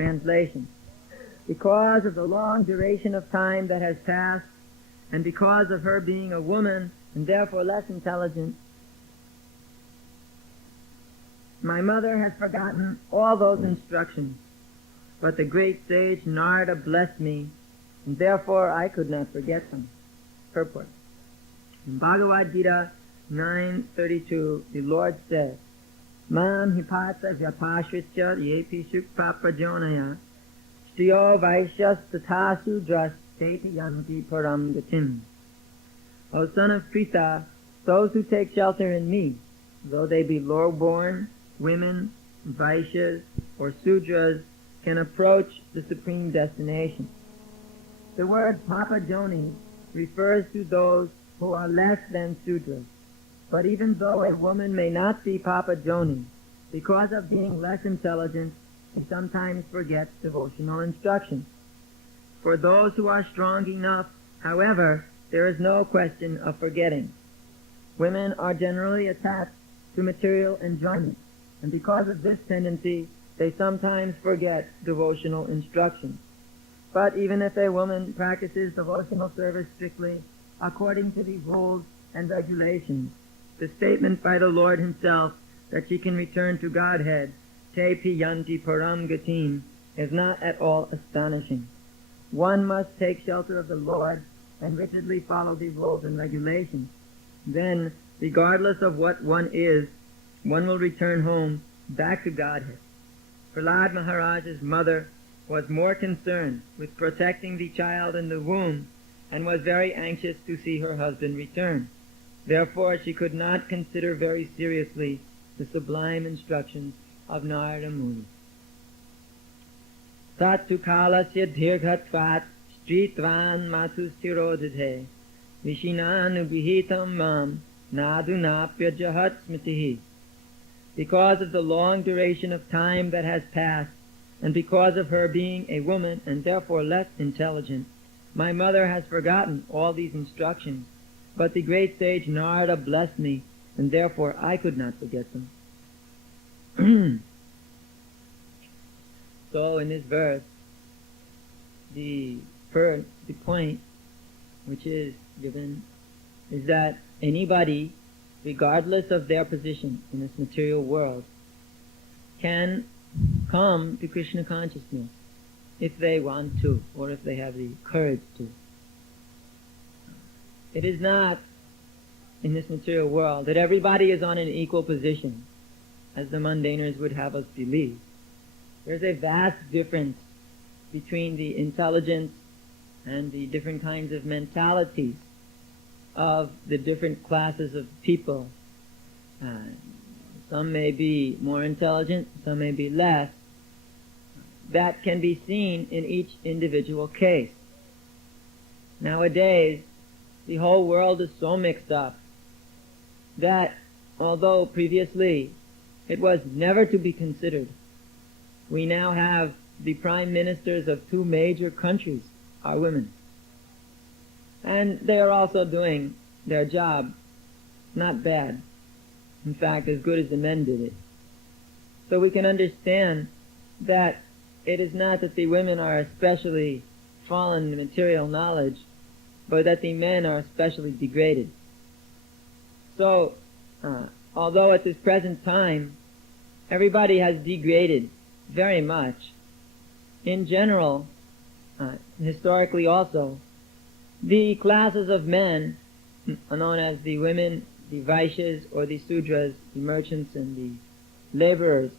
Translation. Because of the long duration of time that has passed, and because of her being a woman and therefore less intelligent, my mother has forgotten all those instructions. But the great sage Narada blessed me, and therefore I could not forget them. Purport. In Bhagavad Gita 9:32, the Lord says, Mam hipata vyapashritya yepi shukpa prajonaya shriyo vaishyas tatasu dras teti yanti param gatim. O son of Pritha, those who take shelter in me, though they be low-born, women, Vaishyas, or Sudras, can approach the supreme destination. The word Papajoni refers to those who are less than Sudras. But even though a woman may not be Papajoni, because of being less intelligent, she sometimes forgets devotional instruction. For those who are strong enough, however, there is no question of forgetting. Women are generally attached to material enjoyment, and because of this tendency, they sometimes forget devotional instruction. But even if a woman practices devotional service strictly according to the rules and regulations, the statement by the Lord himself that she can return to Godhead, te piyanti param gatim, is not at all astonishing. One must take shelter of the Lord and rigidly follow the rules and regulations. Then, regardless of what one is, one will return home back to Godhead. Prahlad Maharaj's mother was more concerned with protecting the child in the womb and was very anxious to see her husband return. Therefore, she could not consider very seriously the sublime instructions of Narada Muni. Tatu kalasya dirghatvat stritvan matusstirodhite vishinanubhihitam mam nadunapya jahat smitihi. Because of the long duration of time that has passed, and because of her being a woman and therefore less intelligent, my mother has forgotten all these instructions. But the great sage Narada blessed me, and therefore I could not forget them. So in this verse, the point which is given is that anybody, regardless of their position in this material world, can come to Krishna consciousness if they want to, or if they have the courage to. It is not in this material world that everybody is on an equal position, as the mundaners would have us believe. There's a vast difference between the intelligence and the different kinds of mentalities of the different classes of people. Some may be more intelligent, some may be less. That can be seen in each individual case. Nowadays, the whole world is so mixed up that although previously it was never to be considered, we now have the prime ministers of two major countries are women. And they are also doing their job not bad. In fact, as good as the men did it. So we can understand that it is not that the women are especially fallen in material knowledge, but that the men are especially degraded. So, although at this present time, everybody has degraded very much, in general, historically also, the classes of men, known as the women, the Vaishyas or the Sudras, the merchants and the laborers,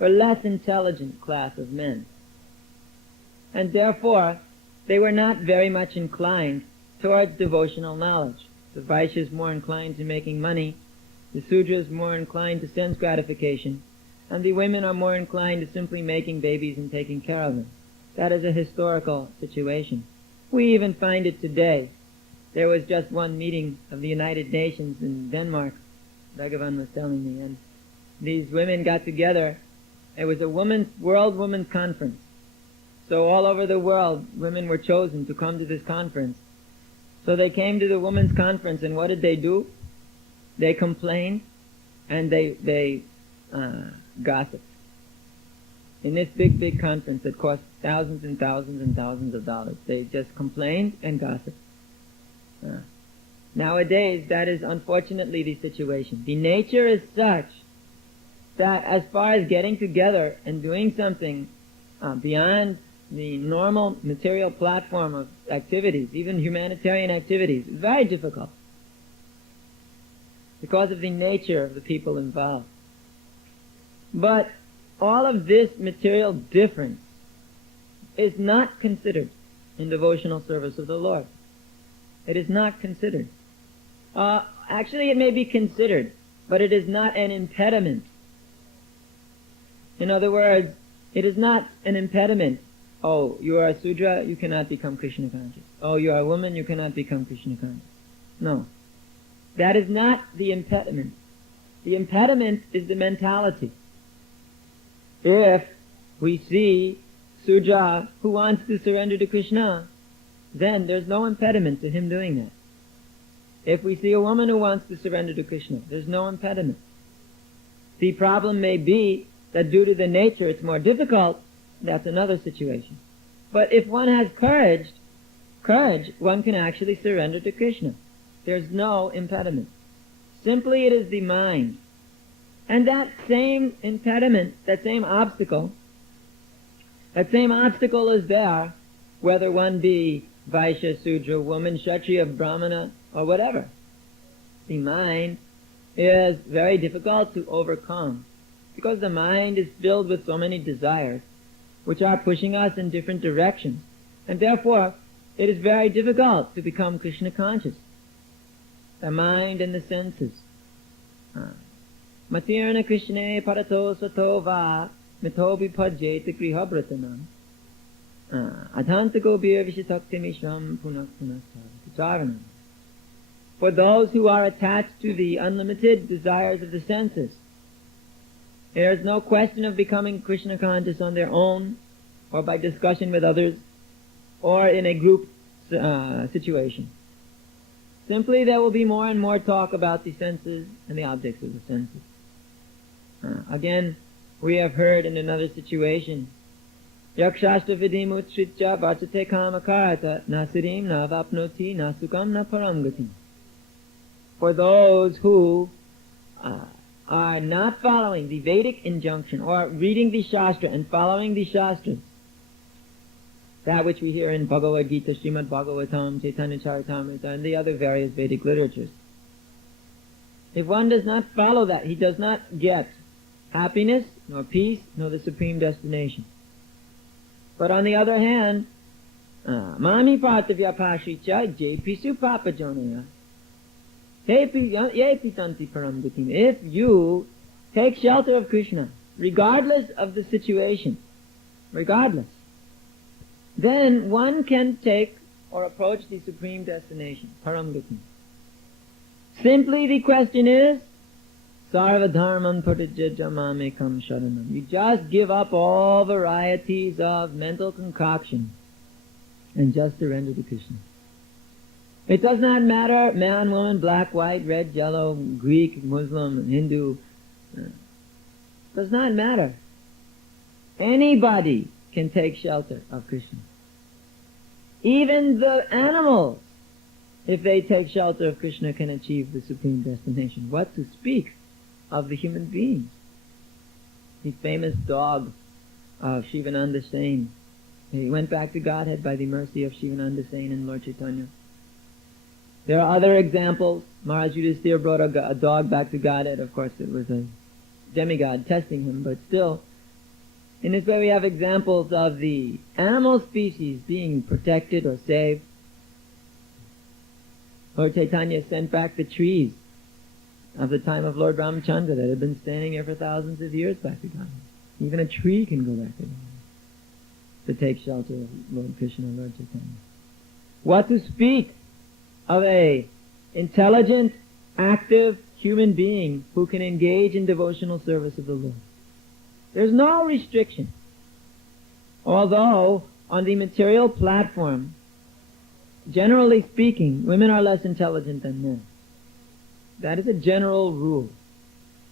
are less intelligent class of men. And therefore, they were not very much inclined towards devotional knowledge. The Vaishyas more inclined to making money, the Sudras more inclined to sense gratification, and the women are more inclined to simply making babies and taking care of them. That is a historical situation. We even find it today. There was just one meeting of the United Nations in Denmark, Bhagavan was telling me, and these women got together. It was a World Women's Conference. So all over the world, women were chosen to come to this conference. So they came to the women's conference, and what did they do? They complained, and they gossiped. in this big conference that cost thousands and thousands and thousands of dollars. They just complained and gossiped. Nowadays, that is unfortunately the situation. The nature is such that as far as getting together and doing something beyond the normal material platform of activities, even humanitarian activities, is very difficult because of the nature of the people involved. But all of this material difference is not considered in devotional service of the Lord. It is not considered. Actually, it may be considered, but it is not an impediment. In other words, it is not an impediment. Oh, you are a Sudra, you cannot become Krishna conscious. Oh, you are a woman, you cannot become Krishna conscious. No. That is not the impediment. The impediment is the mentality. If we see Sudra who wants to surrender to Krishna, then there's no impediment to him doing that. If we see a woman who wants to surrender to Krishna, there's no impediment. The problem may be that due to the nature it's more difficult. That's another situation. But if one has courage, one can actually surrender to Krishna. There's no impediment. Simply it is the mind. And that same impediment, that same obstacle is there, whether one be Vaishya, Sudra, woman, Kshatriya, Brahmana, or whatever. The mind is very difficult to overcome, because the mind is filled with so many desires, which are pushing us in different directions. And therefore, it is very difficult to become Krishna conscious. The mind and the senses. Matirna Krishne parato sato va mitobi pajeta grihabratanam adhanta gobir vishitakti mishram punakpunascharanam. For those who are attached to the unlimited desires of the senses, there is no question of becoming Krishna conscious on their own, or by discussion with others, or in a group situation. Simply there will be more and more talk about the senses and the objects of the senses. Again, we have heard in another situation, Yakshashta vidim utshritya vachate kamakarata nasirim na vapnoti na sukam na paramgatim. For those who are not following the Vedic injunction, or reading the Shastra and following the Shastras, that which we hear in Bhagavad Gita, Srimad-Bhagavatam, Chaitanya Charitamrita, and the other various Vedic literatures. If one does not follow that, he does not get happiness, nor peace, nor the supreme destination. But on the other hand, Mami Partavya Pashicha Jepisu Papa Jonaya. If you take shelter of Krishna, regardless of the situation, then one can take or approach the supreme destination, Paramgati. Simply the question is, Sarva dharmam parijajya mamekam sharanam. You just give up all varieties of mental concoction and just surrender to Krishna. It does not matter, man, woman, black, white, red, yellow, Greek, Muslim, Hindu. Does not matter. Anybody can take shelter of Krishna. Even the animals, if they take shelter of Krishna, can achieve the supreme destination. What to speak of the human beings? The famous dog of Shivananda Sain. He went back to Godhead by the mercy of Shivananda Sain and Lord Chaitanya. There are other examples. Maharaj Yudhisthira brought a dog back to Godhead. Of course, it was a demigod testing him, but still, in this way we have examples of the animal species being protected or saved. Lord Chaitanya sent back the trees of the time of Lord Ramchandra that had been standing here for thousands of years back to Godhead. Even a tree can go back to Godhead to take shelter of Lord Krishna and Lord Chaitanya. What to speak of a intelligent, active human being who can engage in devotional service of the Lord? There's no restriction. Although, on the material platform, generally speaking, women are less intelligent than men. That is a general rule.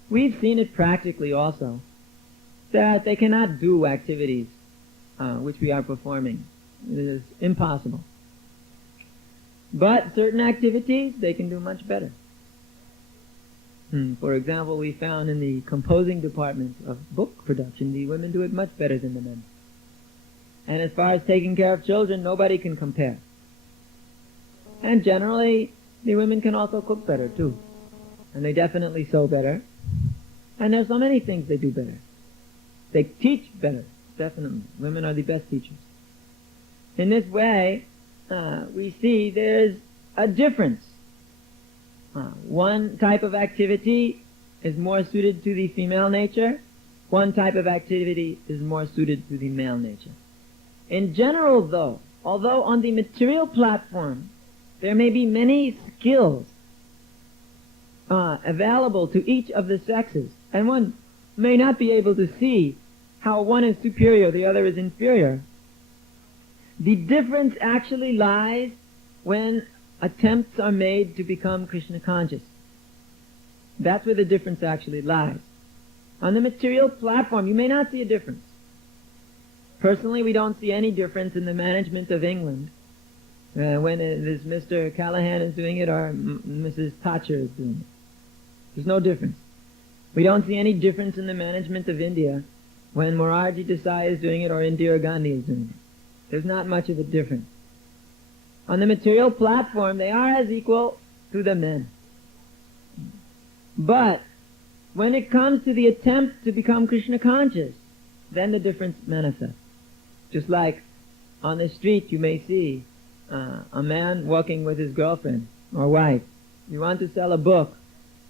We've seen it practically also. that they cannot do activities which we are performing. It is impossible. But certain activities they can do much better. For example, we found in the composing department of book production, the women do it much better than the men. And as far as taking care of children, nobody can compare. And generally, the women can also cook better too. And they definitely sew better. And there's so many things they do better. They teach better, definitely. Women are the best teachers. In this way, we see there's a difference. One type of activity is more suited to the female nature. One type of activity is more suited to the male nature. In general, though, although on the material platform there may be many skills available to each of the sexes, and one may not be able to see how one is superior, the other is inferior, the difference actually lies when attempts are made to become Krishna conscious. That's where the difference actually lies. On the material platform, you may not see a difference. Personally, we don't see any difference in the management of England when this Mr. Callahan is doing it or Mrs. Thatcher is doing it. There's no difference. We don't see any difference in the management of India when Morarji Desai is doing it or Indira Gandhi is doing it. There's not much of a difference. On the material platform, they are as equal to the men. But when it comes to the attempt to become Krishna conscious, then the difference manifests. Just like on the street you may see a man walking with his girlfriend or wife. You want to sell a book.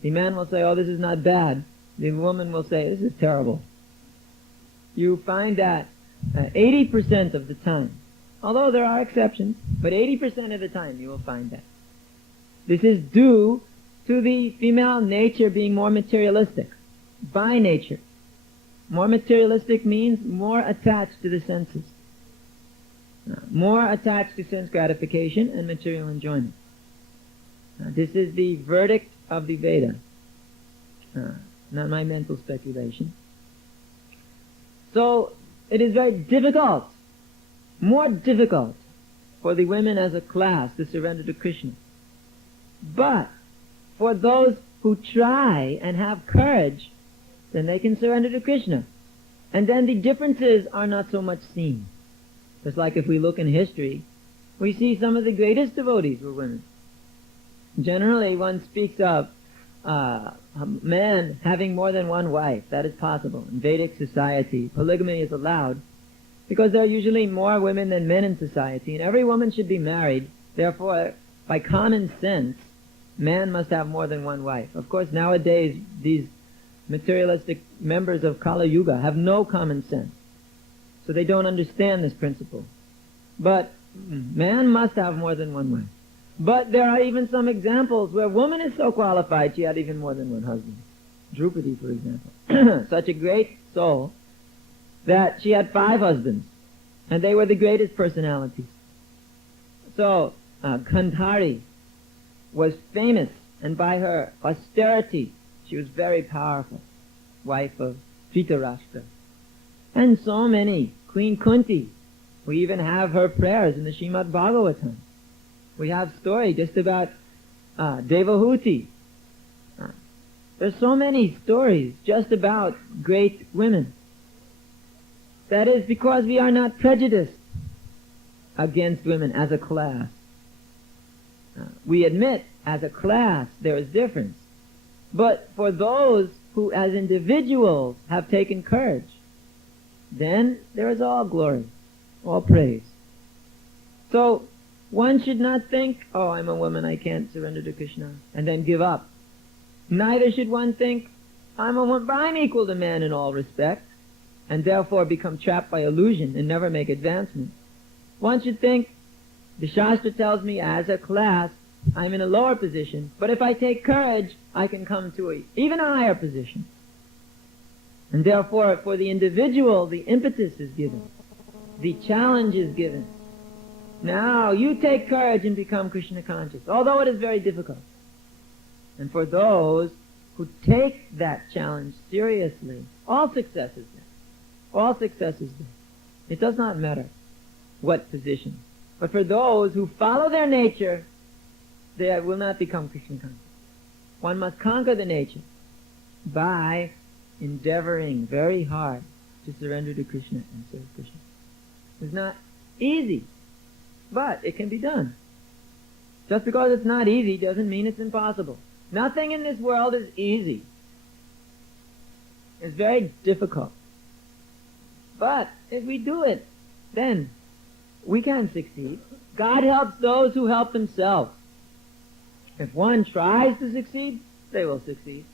The man will say, oh, this is not bad. The woman will say, this is terrible. You find that 80% of the time, although there are exceptions, but 80% of the time you will find that. This is due to the female nature being more materialistic, by nature. More materialistic means more attached to the senses, more attached to sense gratification and material enjoyment. This is the verdict of the Veda, not my mental speculation. So it is very difficult, more difficult, for the women as a class to surrender to Krishna. But for those who try and have courage, then they can surrender to Krishna. And then the differences are not so much seen. Just like if we look in history, we see some of the greatest devotees were women. Generally, one speaks of a man having more than one wife. That is possible. In Vedic society, polygamy is allowed because there are usually more women than men in society, and every woman should be married. Therefore, by common sense, man must have more than one wife. Of course, nowadays, these materialistic members of Kali Yuga have no common sense, so they don't understand this principle. But man must have more than one wife. But there are even some examples where woman is so qualified she had even more than one husband. Draupadi, for example, such a great soul that she had 5 husbands, and they were the greatest personalities. So Gandhari was famous, and by her austerity she was very powerful, wife of Dhritarashtra. And so many. Queen Kunti, we even have her prayers in the Srimad-Bhagavatam. We have story just about Devahuti. There's so many stories just about great women. That is because we are not prejudiced against women as a class. We admit, as a class, there is difference. But for those who, as individuals, have taken courage, then there is all glory, all praise. So, one should not think, oh, I'm a woman, I can't surrender to Krishna, and then give up. Neither should one think, I'm a woman, but I'm equal to man in all respects, and therefore become trapped by illusion and never make advancement. One should think, the Shastra tells me as a class, I'm in a lower position, but if I take courage, I can come to even a higher position. And therefore, for the individual, the impetus is given. The challenge is given. Now, you take courage and become Krishna conscious, although it is very difficult. And for those who take that challenge seriously, all success is there. All success is there. It does not matter what position. But for those who follow their nature, they will not become Krishna conscious. One must conquer the nature by endeavoring very hard to surrender to Krishna and serve Krishna. It's not easy, but it can be done. Just because it's not easy doesn't mean it's impossible. Nothing in this world is easy. It's very difficult. But if we do it, then we can succeed. God helps those who help themselves. If one tries to succeed, they will succeed.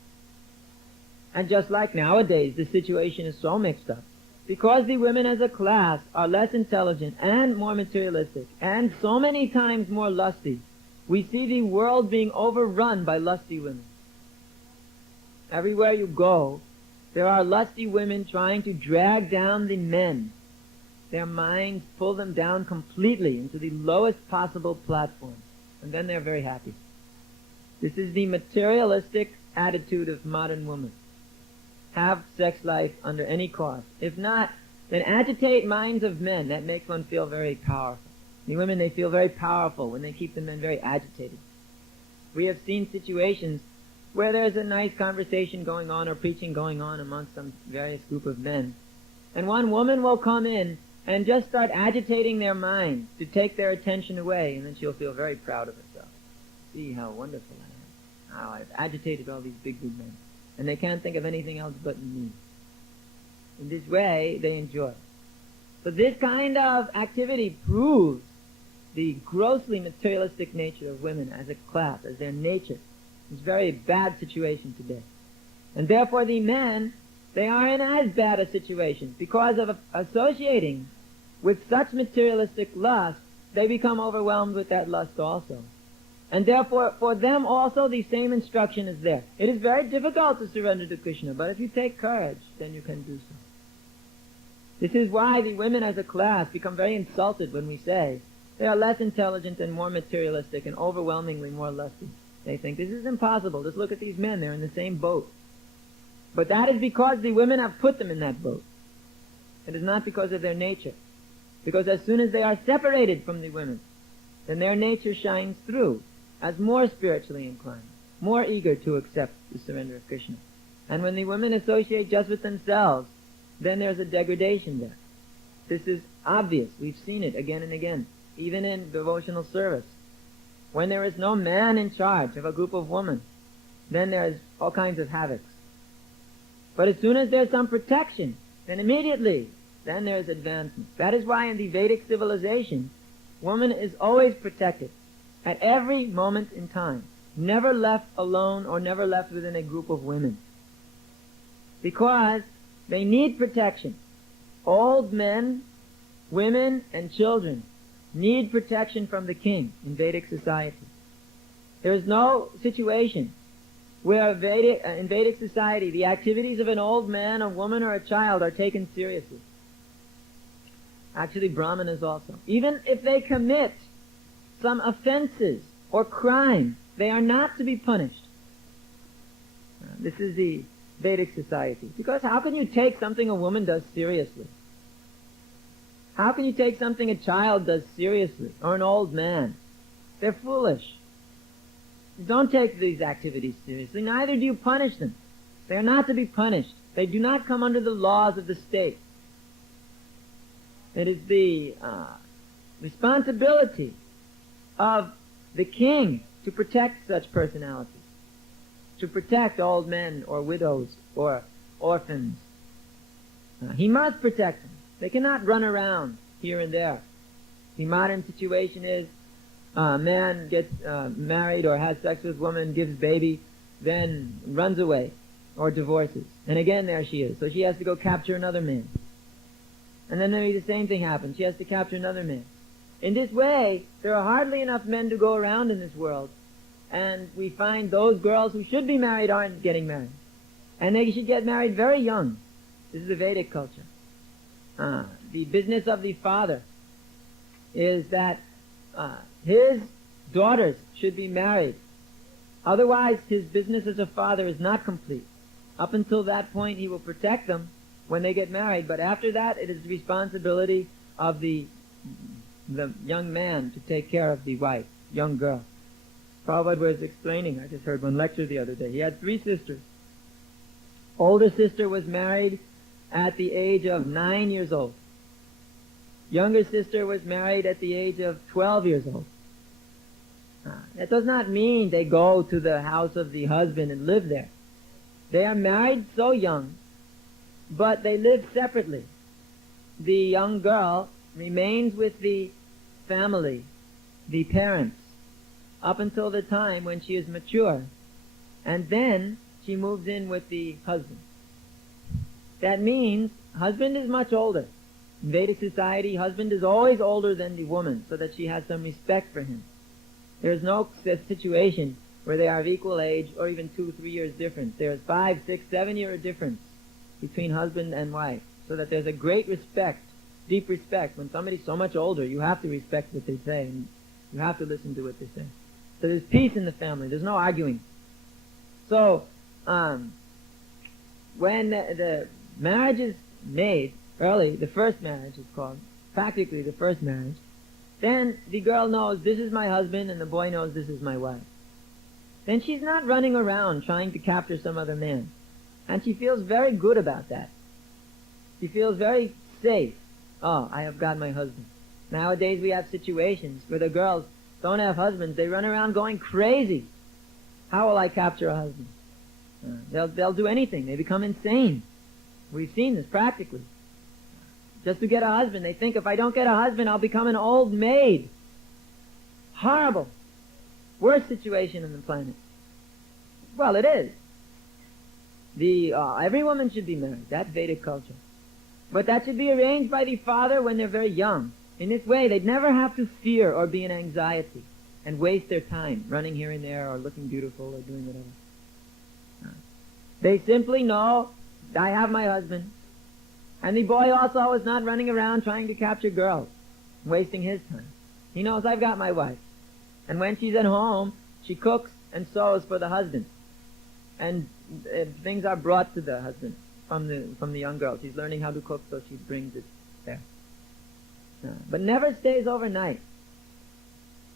And just like nowadays, the situation is so mixed up. Because the women as a class are less intelligent and more materialistic and so many times more lusty, we see the world being overrun by lusty women. Everywhere you go, there are lusty women trying to drag down the men. Their minds pull them down completely into the lowest possible platform. And then they're very happy. This is the materialistic attitude of modern women. Have sex life under any cost. If not, then agitate minds of men. That makes one feel very powerful. The women, they feel very powerful when they keep the men very agitated. We have seen situations where there's a nice conversation going on or preaching going on amongst some various group of men. And one woman will come in and just start agitating their minds to take their attention away, and then she'll feel very proud of herself. See how wonderful I am. How I've agitated all these big men. And they can't think of anything else but me. In this way, they enjoy. So this kind of activity proves the grossly materialistic nature of women as a class, as their nature. It's a very bad situation today. And therefore the men, they are in as bad a situation. Because of associating with such materialistic lust, they become overwhelmed with that lust also. And therefore, for them also, the same instruction is there. It is very difficult to surrender to Krishna, but if you take courage, then you can do so. This is why the women as a class become very insulted when we say they are less intelligent and more materialistic and overwhelmingly more lusty. They think, this is impossible. Just look at these men. They're in the same boat. But that is because the women have put them in that boat. It is not because of their nature. Because as soon as they are separated from the women, then their nature shines through as more spiritually inclined, more eager to accept the surrender of Krishna. And when the women associate just with themselves, then there's a degradation there. This is obvious. We've seen it again and again, even in devotional service. When there is no man in charge of a group of women, then there's all kinds of havocs. But as soon as there's some protection, then immediately, then there's advancement. That is why in the Vedic civilization, woman is always protected at every moment in time, never left alone or never left within a group of women. Because they need protection. Old men, women, and children need protection from the king in Vedic society. There is no situation where in Vedic society the activities of an old man, a woman, or a child are taken seriously. Actually, brahmanas also. Even if they commit some offenses or crime, they are not to be punished. This is the Vedic society. Because how can you take something a woman does seriously? How can you take something a child does seriously, or an old man? They're foolish. Don't take these activities seriously, neither do you punish them. They are not to be punished. They do not come under the laws of the state. It is the responsibility of the king to protect such personalities, to protect old men or widows or orphans. He must protect them. They cannot run around here and there. The modern situation is a man gets married or has sex with a woman, gives baby, then runs away or divorces. And again there she is. So she has to go capture another man. And then maybe the same thing happens. She has to capture another man. In this way, there are hardly enough men to go around in this world. And we find those girls who should be married aren't getting married. And they should get married very young. This is the Vedic culture. The business of the father is that his daughters should be married. Otherwise, his business as a father is not complete. Up until that point, he will protect them, when they get married, but after that it is the responsibility of the young man to take care of the wife, young girl. Prabhupada was explaining, I just heard one lecture the other day. He had 3 sisters. Older sister was married at the age of 9 years old. Younger sister was married at the age of 12 years old. That does not mean they go to the house of the husband and live there. They are married so young, but they live separately. The young girl remains with the family, the parents, up until the time when she is mature, and then she moves in with the husband. That means husband is much older. In Vedic society, husband is always older than the woman, so that she has some respect for him. There is no situation where they are of equal age or even 2-3 years difference. There is 5, 6, 7 year difference between husband and wife, so that there's a great respect, deep respect. When somebody's so much older, you have to respect what they say, and you have to listen to what they say. So there's peace in the family. There's no arguing. So, when the marriage is made early, the first marriage is called, practically the first marriage, then the girl knows this is my husband and the boy knows this is my wife. Then she's not running around trying to capture some other man. And she feels very good about that. She feels very safe. Oh, I have got my husband. Nowadays we have situations where the girls don't have husbands. They run around going crazy. How will I capture a husband? They'll do anything. They become insane. We've seen this practically. Just to get a husband. They think if I don't get a husband, I'll become an old maid. Horrible. Worst situation on the planet. Well, it is. Every woman should be married. That's Vedic culture. But that should be arranged by the father when they're very young. In this way, they'd never have to fear or be in anxiety and waste their time running here and there or looking beautiful or doing whatever. They simply know, I have my husband. And the boy also is not running around trying to capture girls, wasting his time. He knows I've got my wife. And when she's at home, she cooks and sews for the husband. And things are brought to the husband from the young girl. She's learning how to cook, so she brings it there. But never stays overnight.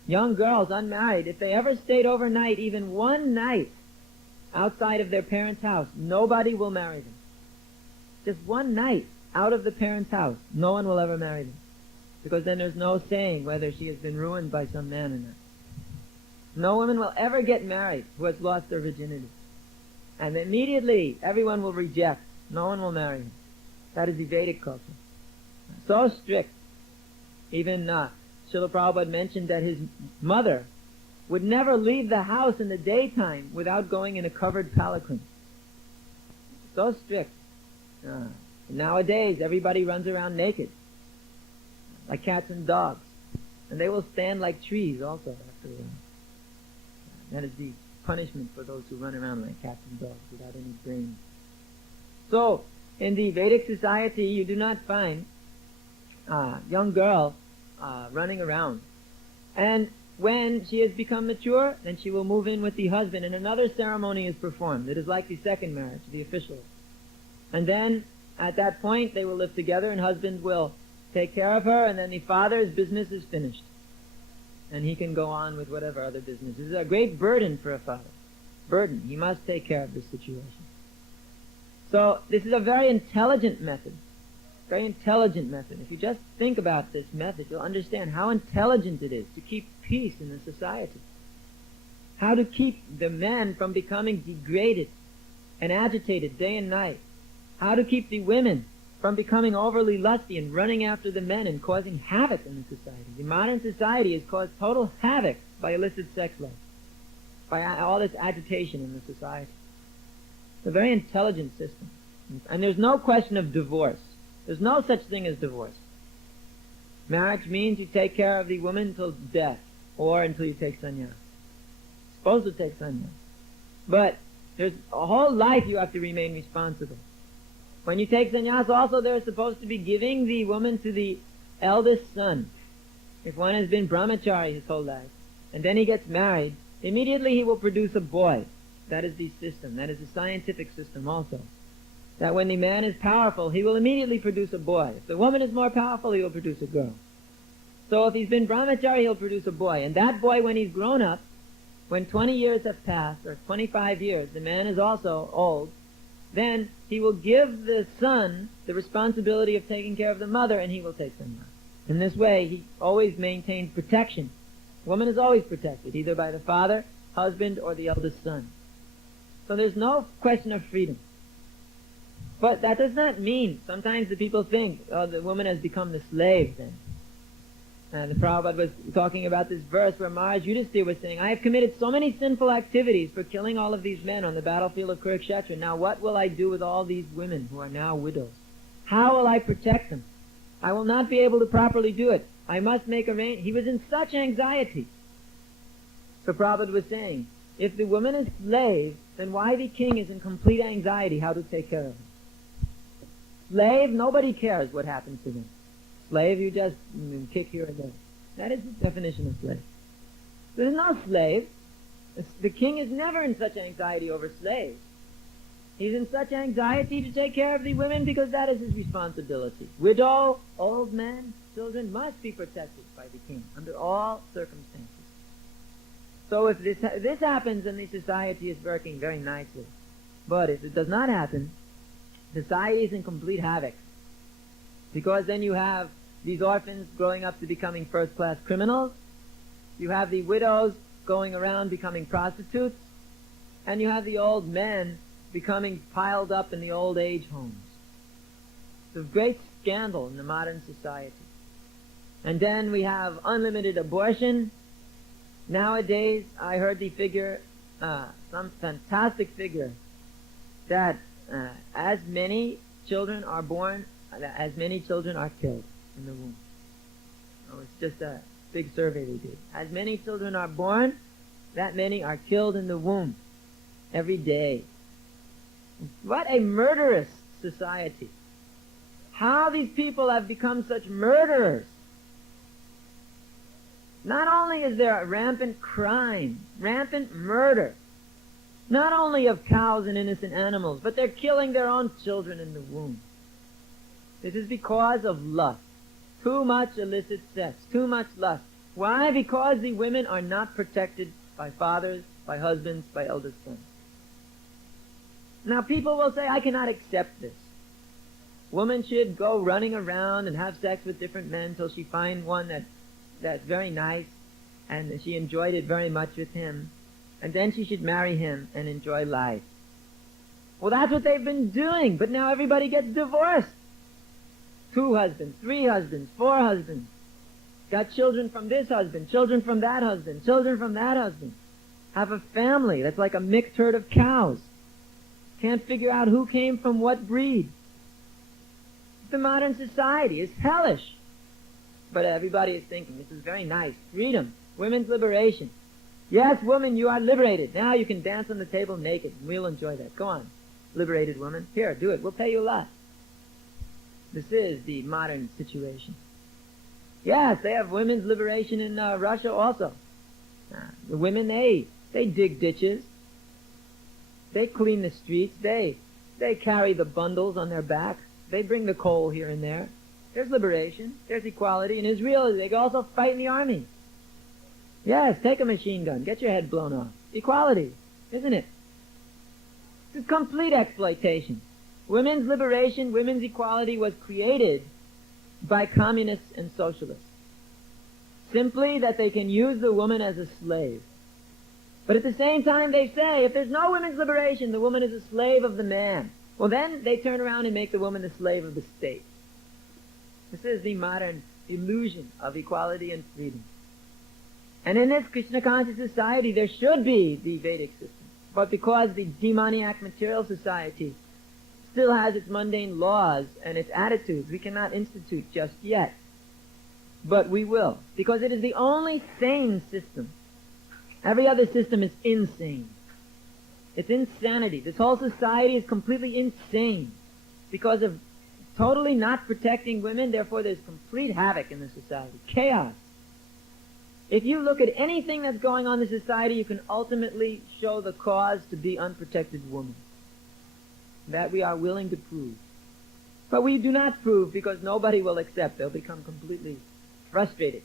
Young girls, unmarried, if they ever stayed overnight, even one night outside of their parents' house, nobody will marry them. Just one night out of the parents' house, no one will ever marry them. Because then there's no saying whether she has been ruined by some man or not. No woman will ever get married who has lost their virginity. And immediately everyone will reject. No one will marry him. That is the Vedic culture. So strict. Even Srila Prabhupada mentioned that his mother would never leave the house in the daytime without going in a covered palanquin. So strict. Nowadays, everybody runs around naked, like cats and dogs. And they will stand like trees also after a while. That is the punishment for those who run around like cats and dogs without any brains. So, in the Vedic society, you do not find young girl running around. And when she has become mature, then she will move in with the husband, and another ceremony is performed. It is like the second marriage, the official. And then, at that point, they will live together, and husband will take care of her, and then the father's business is finished. And he can go on with whatever other business. This is a great burden for a father. Burden. He must take care of this situation. So, this is a very intelligent method. Very intelligent method. If you just think about this method, you'll understand how intelligent it is to keep peace in the society. How to keep the men from becoming degraded and agitated day and night. How to keep the women from becoming overly lusty and running after the men and causing havoc in the society. The modern society has caused total havoc by illicit sex life, by all this agitation in the society. It's a very intelligent system. And there's no question of divorce. There's no such thing as divorce. Marriage means you take care of the woman until death, or until you take sannyas. Supposed to take sannyas. But there's a whole life you have to remain responsible. When you take sannyas also, they're supposed to be giving the woman to the eldest son. If one has been brahmachari his whole life, and then he gets married, immediately he will produce a boy. That is the system. That is the scientific system also. that when the man is powerful, he will immediately produce a boy. If the woman is more powerful, he will produce a girl. So if he's been brahmachari, he'll produce a boy. And that boy, when he's grown up, when 20 years have passed, or 25 years, the man is also old, then he will give the son the responsibility of taking care of the mother, and he will take them out. In this way, he always maintains protection. Woman is always protected, either by the father, husband, or the eldest son. So there's no question of freedom. But that does not mean, sometimes the people think, oh, the woman has become the slave then. The Prabhupada was talking about this verse where Maharaj Yudhisthira was saying, I have committed so many sinful activities for killing all of these men on the battlefield of Kurukshetra. Now what will I do with all these women who are now widows? How will I protect them? I will not be able to properly do it. I must make arrangements. He was in such anxiety. So Prabhupada was saying, if the woman is slave, then why the king is in complete anxiety how to take care of her? Slave, nobody cares what happens to them. Slave, you just kick here and there. That is the definition of slave. There's no slave. The king is never in such anxiety over slaves. He's in such anxiety to take care of the women because that is his responsibility. Widow, old men, children must be protected by the king under all circumstances. So if this happens, then the society is working very nicely. But if it does not happen, society is in complete havoc. Because then you have these orphans growing up to becoming first-class criminals. You have the widows going around becoming prostitutes. And you have the old men becoming piled up in the old age homes. It's a great scandal in the modern society. And then we have unlimited abortion. Nowadays, I heard the figure, some fantastic figure, that as many children are born, as many children are killed in the womb. Oh, it's just a big survey they did. As many children are born, that many are killed in the womb every day. What a murderous society. How these people have become such murderers. Not only is there rampant crime, rampant murder, not only of cows and innocent animals, but they're killing their own children in the womb. This is because of lust. Too much illicit sex, too much lust. Why? Because the women are not protected by fathers, by husbands, by eldest sons. Now people will say, I cannot accept this. Woman should go running around and have sex with different men till she finds one that's very nice and she enjoyed it very much with him. And then she should marry him and enjoy life. Well, that's what they've been doing, but now everybody gets divorced. 2 husbands, 3 husbands, 4 husbands. Got children from this husband, children from that husband, children from that husband. Have a family that's like a mixed herd of cows. Can't figure out who came from what breed. The modern society is hellish. But everybody is thinking, this is very nice. Freedom, women's liberation. Yes, woman, you are liberated. Now you can dance on the table naked. We'll enjoy that. Go on, liberated woman. Here, do it. We'll pay you a lot. This is the modern situation. Yes, they have women's liberation in Russia also. The women, they dig ditches. They clean the streets. They carry the bundles on their back. They bring the coal here and there. There's liberation. There's equality. In Israel, they also fight in the army. Yes, take a machine gun. Get your head blown off. Equality, isn't it? It's a complete exploitation. Women's liberation, women's equality was created by communists and socialists. Simply that they can use the woman as a slave. But at the same time they say, if there's no women's liberation, the woman is a slave of the man. Well, then they turn around and make the woman the slave of the state. This is the modern illusion of equality and freedom. And in this Krishna-conscious society, there should be the Vedic system. But because the demoniac material society still has its mundane laws and its attitudes, we cannot institute just yet. But we will, because it is the only sane system. Every other system is insane. It's insanity. This whole society is completely insane because of totally not protecting women. Therefore, there's complete havoc in the society. Chaos. If you look at anything that's going on in the society, you can ultimately show the cause to be unprotected woman. that we are willing to prove. But we do not prove because nobody will accept. They'll become completely frustrated.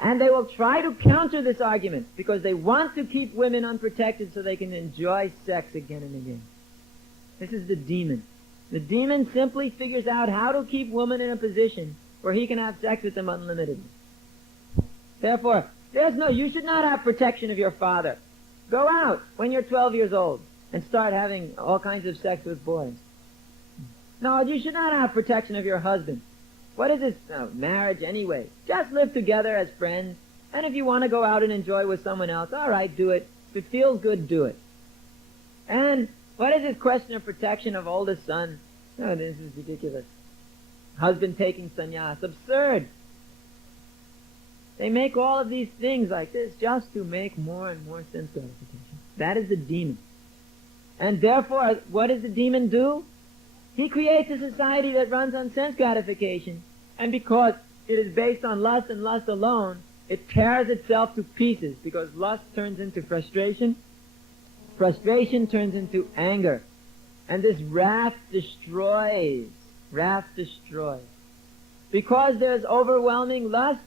And they will try to counter this argument because they want to keep women unprotected so they can enjoy sex again and again. This is the demon. The demon simply figures out how to keep women in a position where he can have sex with them unlimitedly. Therefore, you should not have protection of your father. Go out when you're 12 years old and start having all kinds of sex with boys. No, you should not have protection of your husband. What is this marriage anyway? Just live together as friends, and if you want to go out and enjoy with someone else, all right, do it. If it feels good, do it. And what is this question of protection of oldest son? No, this is ridiculous. Husband taking sannyas, absurd. They make all of these things like this just to make more and more sense gratification. That is the demon. And therefore, what does the demon do? He creates a society that runs on sense gratification. And because it is based on lust and lust alone, it tears itself to pieces because lust turns into frustration. Frustration turns into anger. And this wrath destroys. Wrath destroys. Because there's overwhelming lust,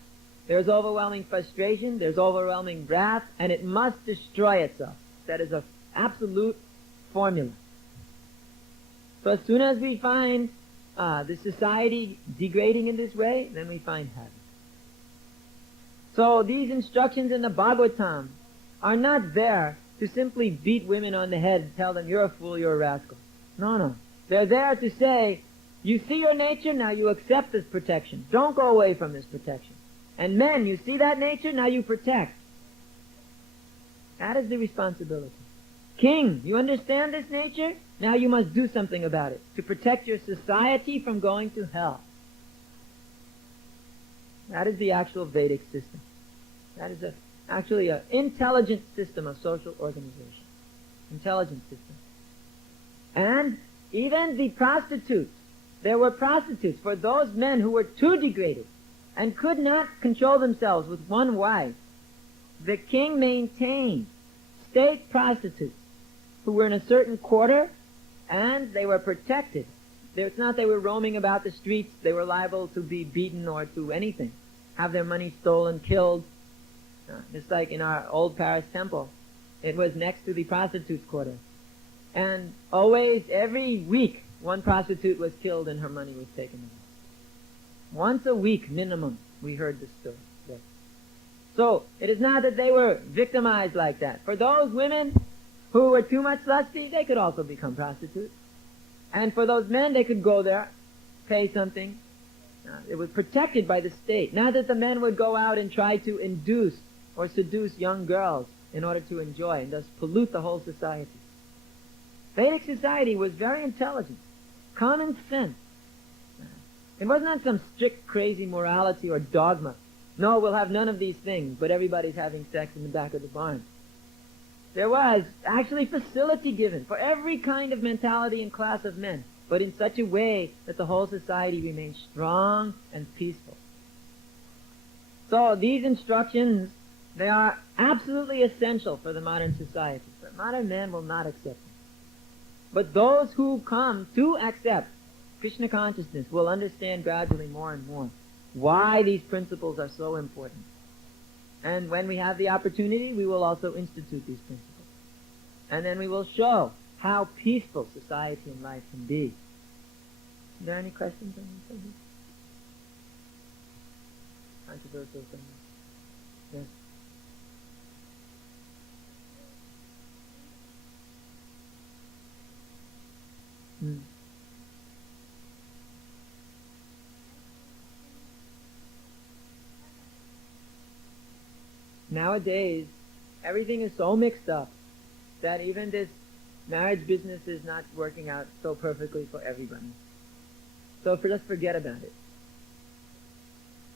there's overwhelming frustration, there's overwhelming wrath, and it must destroy itself. That is an absolute formula. So as soon as we find the society degrading in this way, then we find heaven. So these instructions in the Bhagavatam are not there to simply beat women on the head and tell them, you're a fool, you're a rascal. No. They're there to say, you see your nature, now you accept this protection. Don't go away from this protection. And men, you see that nature, now you protect. That is the responsibility. King, you understand this nature? Now you must do something about it to protect your society from going to hell. That is the actual Vedic system. That is actually an intelligent system of social organization. Intelligent system. And even the prostitutes, there were prostitutes for those men who were too degraded and could not control themselves with one wife. The king maintained state prostitutes who were in a certain quarter, and they were protected. It's not they were roaming about the streets. They were liable to be beaten or to anything, have their money stolen, killed. Just like in our old Paris temple, it was next to the prostitutes' quarter. And always, every week, one prostitute was killed and her money was taken away. Once a week minimum, we heard this story. Yes. So, it is not that they were victimized like that. For those women who were too much lusty, they could also become prostitutes. And for those men, they could go there, pay something. It was protected by the state. Not that the men would go out and try to induce or seduce young girls in order to enjoy and thus pollute the whole society. Vedic society was very intelligent. Common sense. It was not some strict, crazy morality or dogma. No, we'll have none of these things, but everybody's having sex in the back of the barn. There was actually facility given for every kind of mentality and class of men, but in such a way that the whole society remained strong and peaceful. So these instructions, they are absolutely essential for the modern society, but modern man will not accept them. But those who come to accept Krishna consciousness will understand gradually more and more why these principles are so important. And when we have the opportunity, we will also institute these principles. And then we will show how peaceful society and life can be. Are there any questions on this subject? Controversial things? Yes. Nowadays, everything is so mixed up that even this marriage business is not working out so perfectly for everybody. So just forget about it.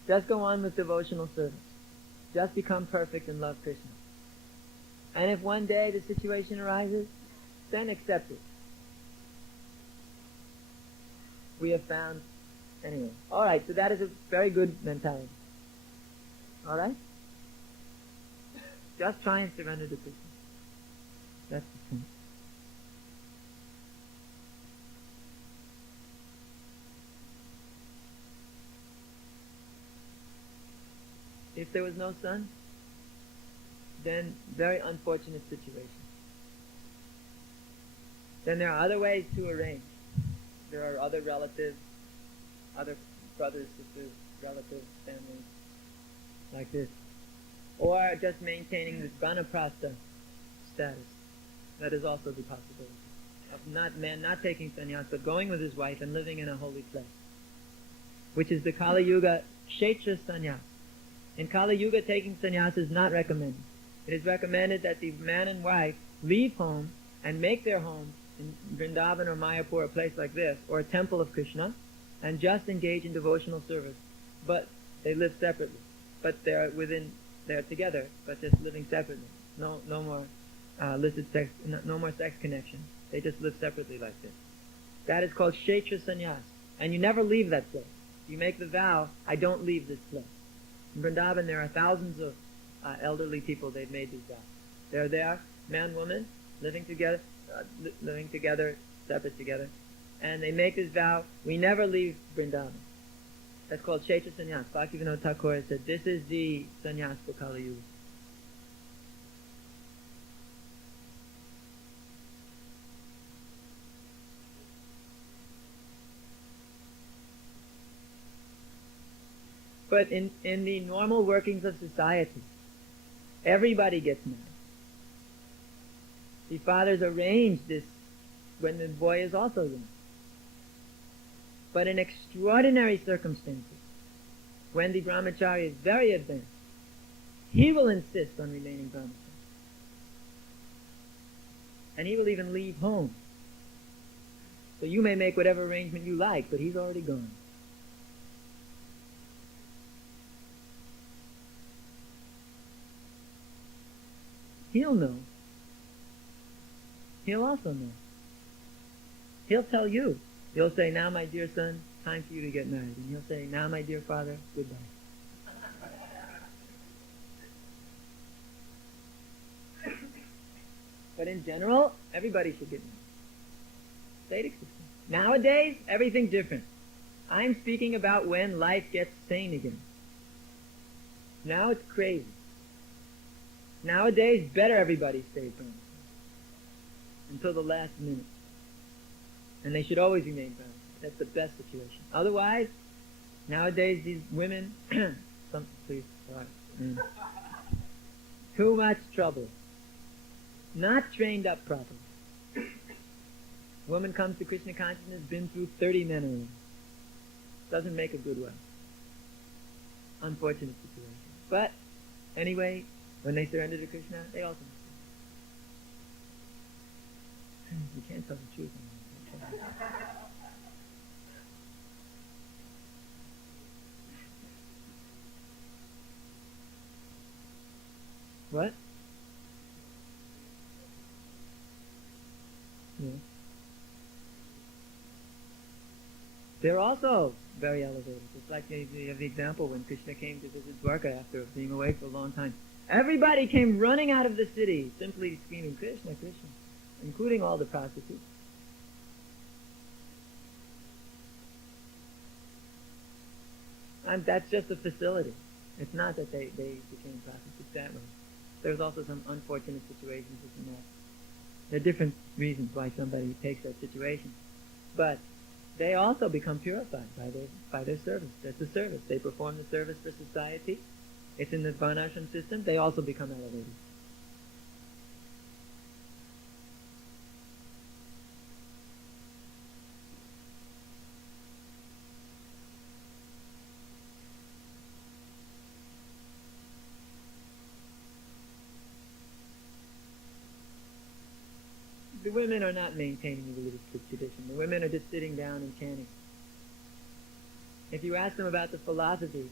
Just go on with devotional service. Just become perfect and love Krishna. And if one day the situation arises, then accept it. We have found, anyway. Alright, so that is a very good mentality. Alright? Just try and surrender to Krishna. That's the point. If there was no son, then very unfortunate situation. Then there are other ways to arrange. There are other relatives, other brothers, sisters, relatives, families, like this. Or just maintaining this Vanaprastha status. That is also the possibility. Of man not taking sannyas, but going with his wife and living in a holy place. Which is the Kali Yuga Kshetra sannyas. In Kali Yuga, taking sannyas is not recommended. It is recommended that the man and wife leave home and make their home in Vrindavan or Mayapur, a place like this, or a temple of Krishna, and just engage in devotional service. But they live separately. But they're together, but just living separately. No more illicit sex, no more sex connection. They just live separately like this. That is called Kshetra sannyas. And you never leave that place. You make the vow, I don't leave this place. In Vrindavan, there are thousands of elderly people. They've made these vows. They're there, man, woman, living together, separate together, and they make this vow: we never leave Vrindavan. That's called Kshetra sannyas. Bhaktivinoda Thakur said, this is the sannyas for Kali Yuga. But in the normal workings of society, everybody gets married. The fathers arrange this when the boy is also young. But in extraordinary circumstances, when the brahmachari is very advanced, he will insist on remaining brahmachari. And he will even leave home. So you may make whatever arrangement you like, but he's already gone. He'll know. He'll also know. He'll tell you. He'll say, now my dear son, time for you to get married. And he'll say, now my dear father, goodbye. But in general, everybody should get married. Vedic system. Nowadays, everything's different. I'm speaking about when life gets sane again. Now it's crazy. Nowadays, better everybody stay brahmachari until the last minute. And they should always remain brahmachari. That's the best situation. Otherwise, nowadays these women, please, too much trouble. Not trained up properly. Woman comes to Krishna consciousness, been through 30 men already. Doesn't make a good wife. Unfortunate situation. But, anyway, when they surrender to Krishna, they also you can't tell the truth. What? Yeah. They're also very elevated. It's like you have the example when Krishna came to visit Dwarka after being away for a long time. Everybody came running out of the city, simply screaming, Krishna, Krishna, including all the prostitutes. And that's just a facility. It's not that they became prostitutes that way. There's also some unfortunate situations in that. There are different reasons why somebody takes that situation. But they also become purified by their service. That's a service. They perform the service for society. It's in the varnashram system. They also become elevated. The women are not maintaining the religious tradition. The women are just sitting down and chanting. If you ask them about the philosophy,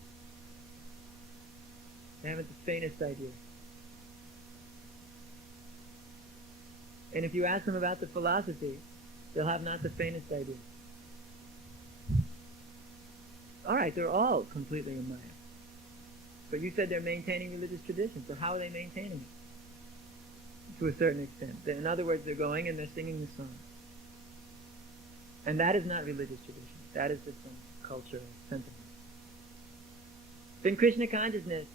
they haven't the faintest idea. And if you ask them about the philosophy, they'll have not the faintest idea. Alright, they're all completely in Maya. But you said they're maintaining religious tradition, so how are they maintaining it? To a certain extent. In other words, they're going and they're singing the song. And that is not religious tradition. That is just some cultural sentiment. In Krishna consciousness,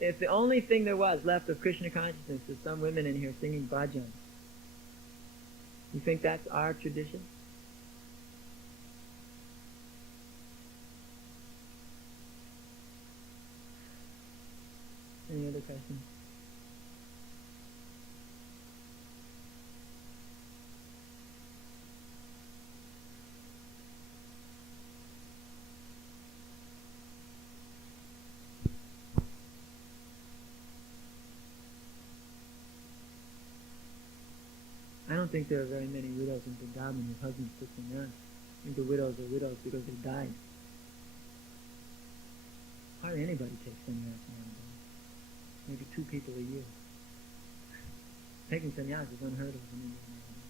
if the only thing there was left of Krishna consciousness is some women in here singing bhajan, you think that's our tradition? Any other questions? I don't think there are very many widows in Vrindavan whose husbands took sannyas. I think the widows are widows because they died. Hardly anybody takes sannyas nowadays. Maybe 2 people a year. Taking sannyas is unheard of in India nowadays.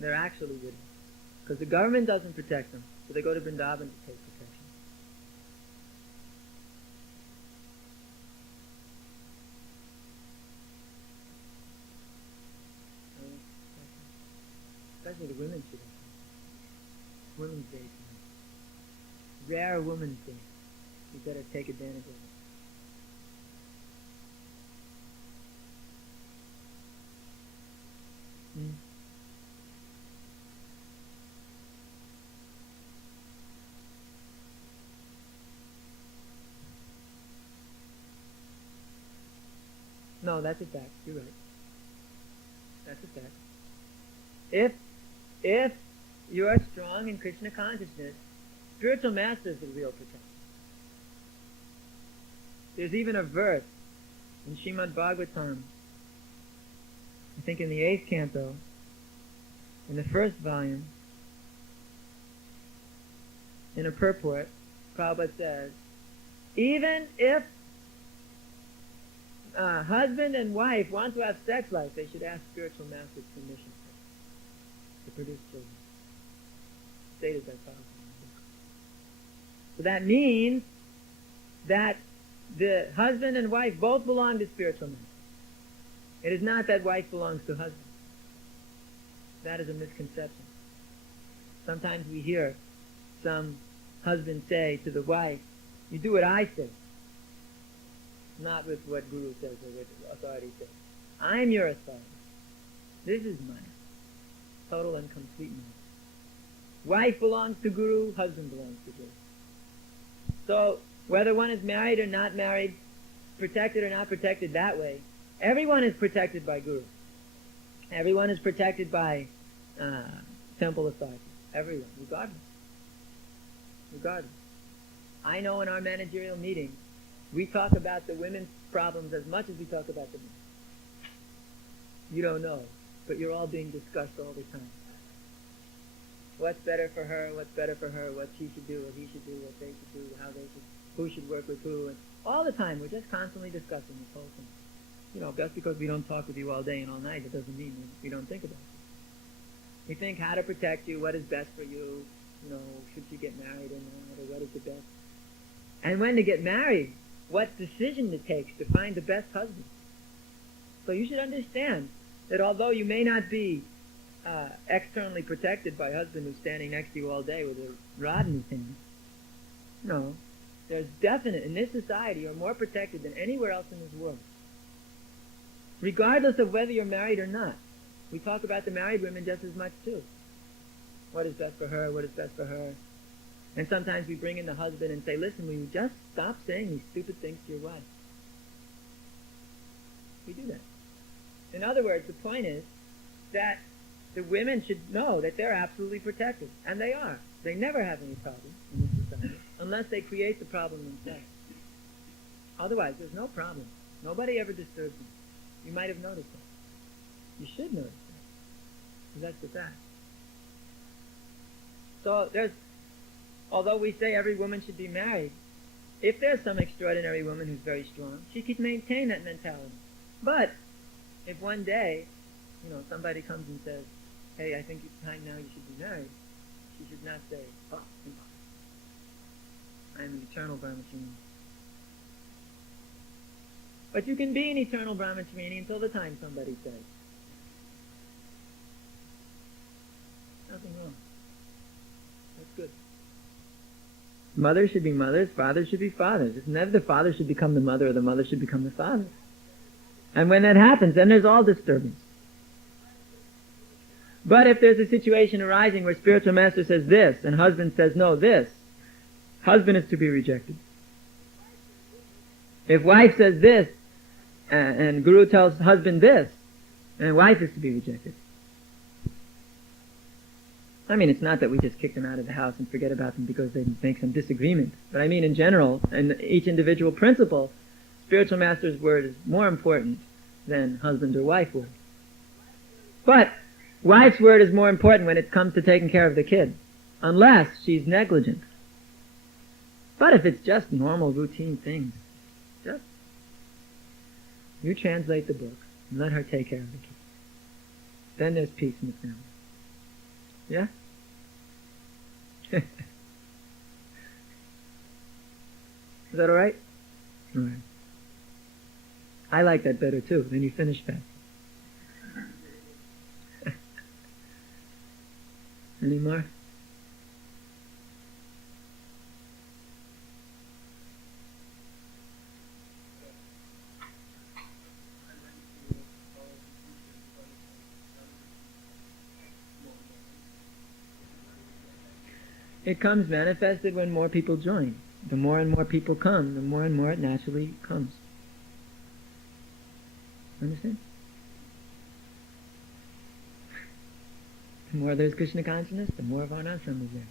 They're actually widows. Because the government doesn't protect them, so they go to Vrindavan to take protection. Especially the women's tradition. Women's Day tonight. Rare Women's Day. You better take advantage of it. No, that's a fact. You're right. That's a fact. If you are strong in Krishna consciousness, spiritual master is the real protector. There's even a verse in Srimad-Bhagavatam, I think in the 8th canto, in the 1st volume, in a purport, Prabhupada says, even if husband and wife want to have sex life, they should ask spiritual master's permission to produce children. Stated by Prabhupada. So that means that the husband and wife both belong to spiritual master. It is not that wife belongs to husband. That is a misconception. Sometimes we hear some husband say to the wife, you do what I say. Not with what Guru says or what authority says. I'm your authority. This is mine. Total and complete mine. Wife belongs to Guru, husband belongs to Guru. So, whether one is married or not married, protected or not protected that way, everyone is protected by Guru. Everyone is protected by temple authority. Everyone, regardless. Regardless. I know in our managerial meetings, we talk about the women's problems as much as we talk about the men. You don't know, but you're all being discussed all the time. What's better for her, what's better for her, what she should do, what he should do, what they should do, how they should, who should work with who, and all the time we're just constantly discussing this whole thing. You know, just because we don't talk with you all day and all night, it doesn't mean we don't think about it. We think how to protect you, what is best for you, you know, should you get married or not, or what is the best. And when to get married, what decision to take to find the best husband. So you should understand that although you may not be externally protected by a husband who's standing next to you all day with a rod in his hand, no, there's definite, in this society, you're more protected than anywhere else in this world. Regardless of whether you're married or not. We talk about the married women just as much too. What is best for her, what is best for her. And sometimes we bring in the husband and say, listen, will you just stop saying these stupid things to your wife? We do that. In other words, the point is that the women should know that they're absolutely protected. And they are. They never have any problem in this society, unless they create the problem themselves. Otherwise, there's no problem. Nobody ever disturbs them. You might have noticed that. You should notice that. Because that's the fact. So although we say every woman should be married, if there's some extraordinary woman who's very strong, she could maintain that mentality. But if one day, you know, somebody comes and says, hey, I think it's time now you should be married, she should not say, oh, I'm an eternal brahmachari. But you can be an eternal brahmachari until the time somebody says. Nothing wrong. That's good. Mothers should be mothers, fathers should be fathers. It's never the father should become the mother or the mother should become the father. And when that happens, then there's all disturbance. But if there's a situation arising where spiritual master says this and husband says no, this, husband is to be rejected. If wife says this and guru tells husband this, then wife is to be rejected. I mean, it's not that we just kick them out of the house and forget about them because they make some disagreement. But I mean, in general, in each individual principle, spiritual master's word is more important than husband or wife word. But wife's word is more important when it comes to taking care of the kid, unless she's negligent. But if it's just normal, routine things, just you translate the book and let her take care of the kid. Then there's peace in the family. Yeah? Is that alright? Alright. I like that better too. Then you finish fast. Any more? It comes manifested when more people join. The more and more people come, the more and more it naturally comes. Understand? The more there's Krishna consciousness, the more varnashram is there.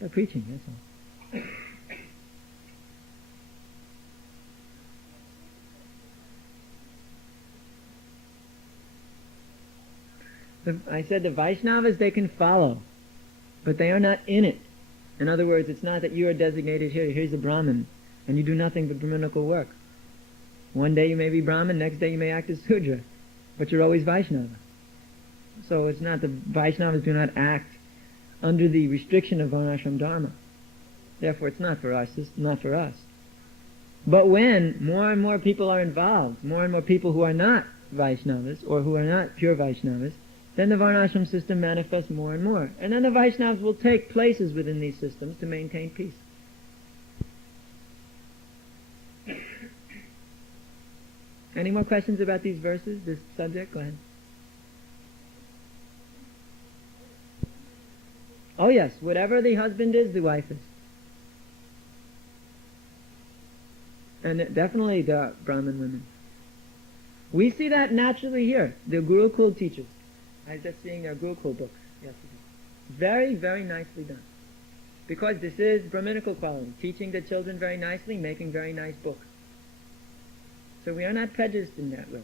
By preaching, that's all. I said the Vaishnavas, they can follow, but they are not in it. In other words, it's not that you are designated here, here's a Brahmin, and you do nothing but Brahminical work. One day you may be Brahmin, next day you may act as Sudra, but you're always Vaishnava. So it's not the Vaishnavas do not act under the restriction of Varnashram Dharma. Therefore it's not for us, it's not for us. But when more and more people are involved, more and more people who are not Vaishnavas, or who are not pure Vaishnavas, then the Varnashram system manifests more and more. And then the Vaishnavas will take places within these systems to maintain peace. Any more questions about these verses, this subject? Go ahead. Oh yes, whatever the husband is, the wife is. And definitely the Brahmin women. We see that naturally here. The Gurukul teachers. I was just seeing their Gurukul books yesterday. Very, very nicely done. Because this is Brahminical quality. Teaching the children very nicely, making very nice books. So we are not prejudiced in that way.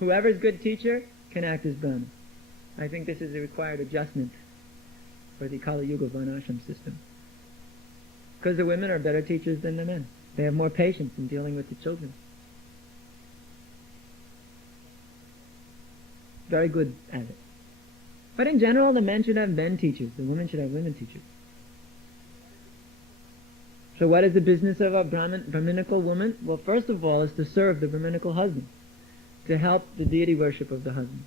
Whoever's good teacher can act as Brahmin. I think this is a required adjustment for the Kali Yuga Varnashram system. Because the women are better teachers than the men. They have more patience in dealing with the children. Very good at it. But in general, the men should have men teachers. The women should have women teachers. So what is the business of a Brahminical woman? Well, first of all, is to serve the Brahminical husband. To help the deity worship of the husband.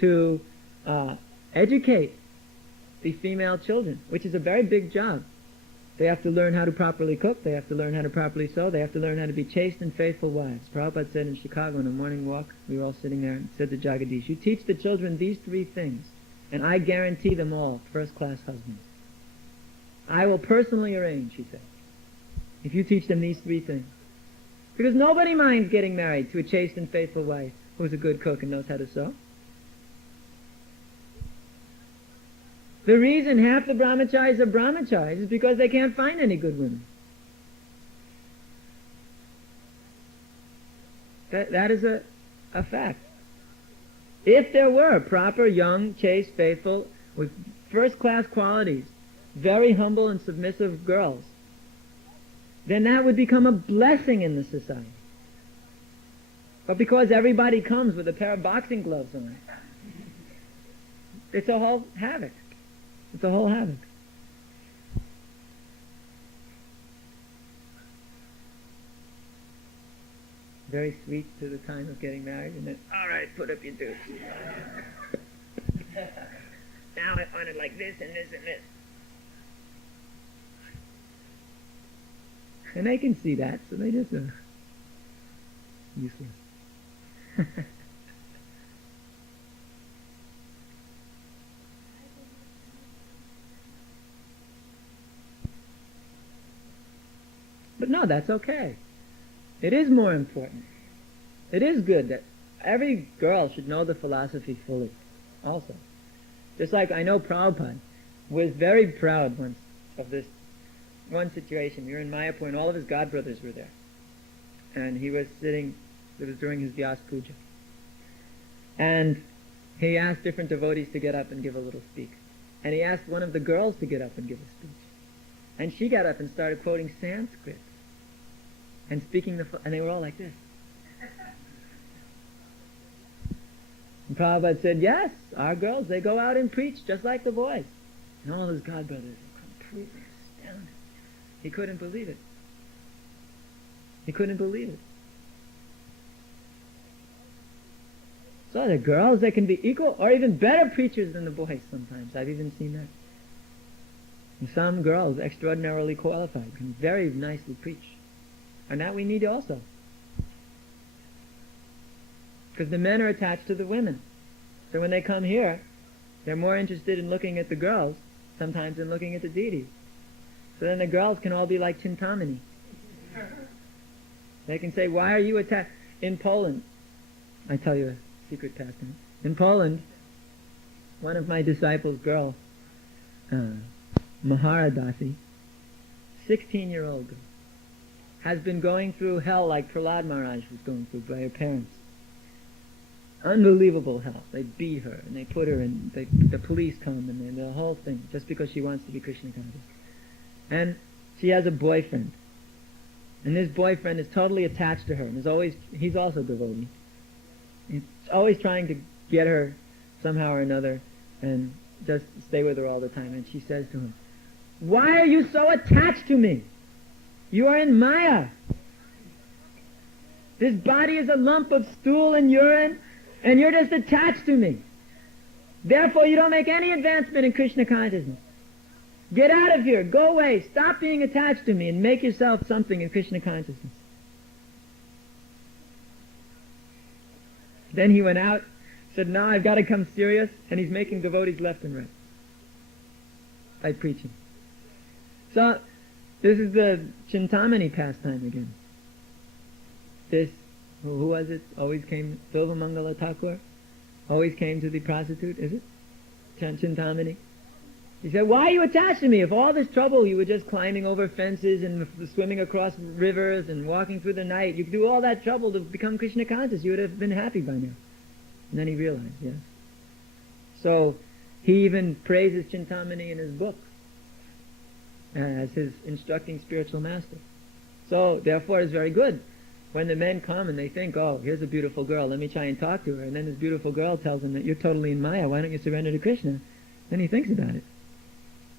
To educate the female children, which is a very big job. They have to learn how to properly cook, they have to learn how to properly sew, they have to learn how to be chaste and faithful wives. Prabhupada said in Chicago on a morning walk, we were all sitting there, and said to Jagadish, you teach the children these 3 things, and I guarantee them all first-class husbands. I will personally arrange, he said, if you teach them these 3 things. Because nobody minds getting married to a chaste and faithful wife who's a good cook and knows how to sew. The reason half the brahmacharis are brahmacharis is because they can't find any good women. That is a fact. If there were proper, young, chaste, faithful, with first-class qualities, very humble and submissive girls, then that would become a blessing in the society. But because everybody comes with a pair of boxing gloves on, it's a whole havoc. It's a whole havoc. Very sweet to the time of getting married, and then, all right, put up your dukes. Now on wanted like this and this and this. And they can see that, so they just are useless. But no, that's okay. It is more important. It is good that every girl should know the philosophy fully also. Just like I know Prabhupada was very proud once of this one situation. We were in Mayapur and all of his godbrothers were there. And he was sitting, it was during his Vyas Puja. And he asked different devotees to get up and give a little speak. And he asked one of the girls to get up and give a speech. And she got up and started quoting Sanskrit. And speaking and they were all like this. And Prabhupada said, yes, our girls, they go out and preach just like the boys. And all his godbrothers were completely astounded. He couldn't believe it. He couldn't believe it. So the girls, they can be equal or even better preachers than the boys sometimes. I've even seen that. And some girls, extraordinarily qualified, can very nicely preach. And that we need also. Because the men are attached to the women. So when they come here, they're more interested in looking at the girls, sometimes than looking at the deities. So then the girls can all be like Chintamani. They can say, why are you attached? In Poland, I tell you a secret pastime. In Poland, one of my disciples' girl, Maharadasi, 16-year-old girl, has been going through hell like Prahlad Maharaj was going through by her parents. Unbelievable hell. They beat her and they put her in, the police come and the whole thing, just because she wants to be Krishna conscious. And she has a boyfriend. And this boyfriend is totally attached to her and he's also devotee. He's always trying to get her somehow or another and just stay with her all the time. And she says to him, why are you so attached to me? You are in Maya. This body is a lump of stool and urine, and you're just attached to me. Therefore, you don't make any advancement in Krishna consciousness. Get out of here. Go away. Stop being attached to me and make yourself something in Krishna consciousness. Then he went out, said, now I've got to come serious, and he's making devotees left and right by preaching. So, this is the Chintamani pastime again. This, who was it? Always came, Silva Mangala Thakur, always came to the prostitute, is it? Chintamani. He said, why are you attached to me? If all this trouble, you were just climbing over fences and swimming across rivers and walking through the night, you could do all that trouble to become Krishna conscious, you would have been happy by now. And then he realized, yes. So, he even praises Chintamani in his book as his instructing spiritual master. So, therefore, it's very good. When the men come and they think, oh, here's a beautiful girl, let me try and talk to her, and then this beautiful girl tells him that you're totally in Maya, why don't you surrender to Krishna? Then he thinks about it.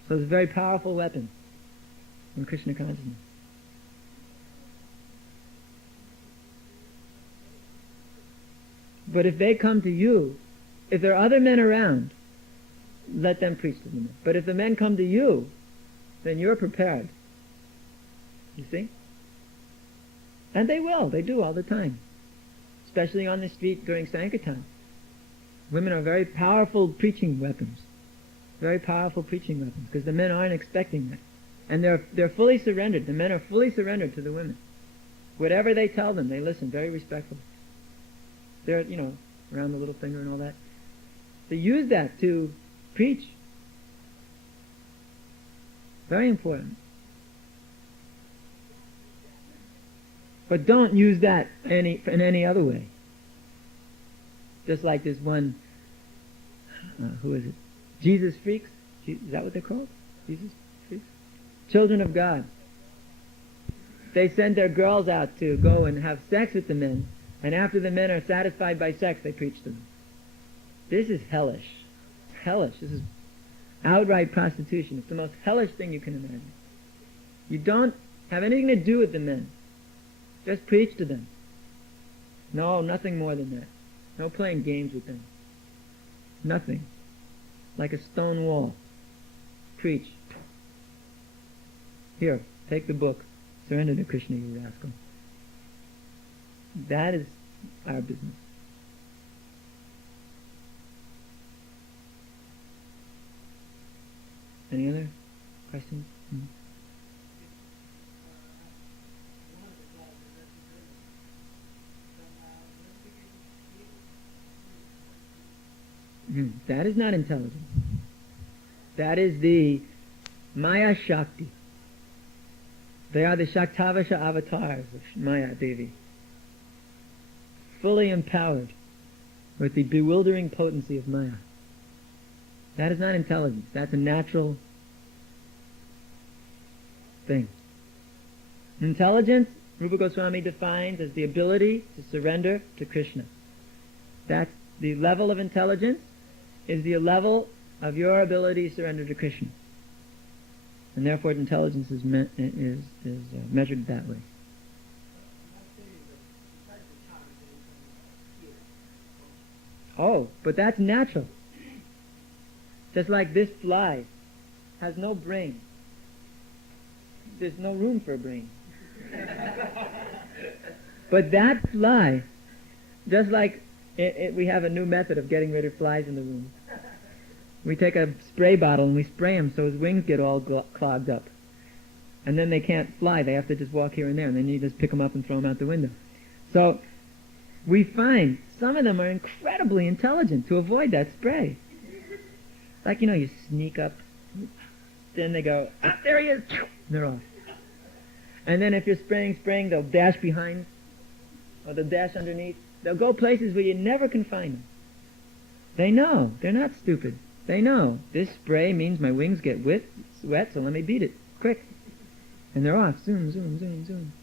So it's a very powerful weapon in Krishna consciousness. But if they come to you, if there are other men around, let them preach to the men. But if the men come to you, then you're prepared. You see? And they will. They do all the time. Especially on the street during Sankirtan. Women are very powerful preaching weapons. Very powerful preaching weapons. Because the men aren't expecting that. And they're fully surrendered. The men are fully surrendered to the women. Whatever they tell them, they listen very respectfully. They're, around the little finger and all that. So use that to preach. Very important. But don't use that in any other way. Just like this one, who is it? Jesus freaks? Is that what they're called? Jesus freaks? Children of God. They send their girls out to go and have sex with the men, and after the men are satisfied by sex, they preach to them. This is hellish. It's hellish. This is outright prostitution. It's the most hellish thing you can imagine. You don't have anything to do with the men. Just preach to them. No, nothing more than that. No playing games with them. Nothing. like a stone wall. Preach. Here, take the book. Surrender to Krishna, you rascal. That is our business. Any other questions? That is not intelligence. That is the Maya Shakti. They are the Shaktavasha avatars of Maya Devi, fully empowered with the bewildering potency of Maya. That is not intelligence. That's a natural thing. Intelligence, Rupa Goswami defines as the ability to surrender to Krishna. That's the level of intelligence, is the level of your ability to surrender to Krishna. And therefore intelligence is measured that way. Oh, but that's natural. Just like this fly has no brain. There's no room for a brain. But that fly, just like we have a new method of getting rid of flies in the room. We take a spray bottle and we spray him so his wings get all clogged up. And then they can't fly. They have to just walk here and there. And then you just pick them up and throw them out the window. So we find some of them are incredibly intelligent to avoid that spray. Like, you sneak up. Then they go, there he is. And they're off. And then if you're spraying, they'll dash behind. Or they'll dash underneath. They'll go places where you never can find them. They know. They're not stupid. They know, this spray means my wings get wet, so let me beat it, quick. And they're off, zoom, zoom, zoom, zoom.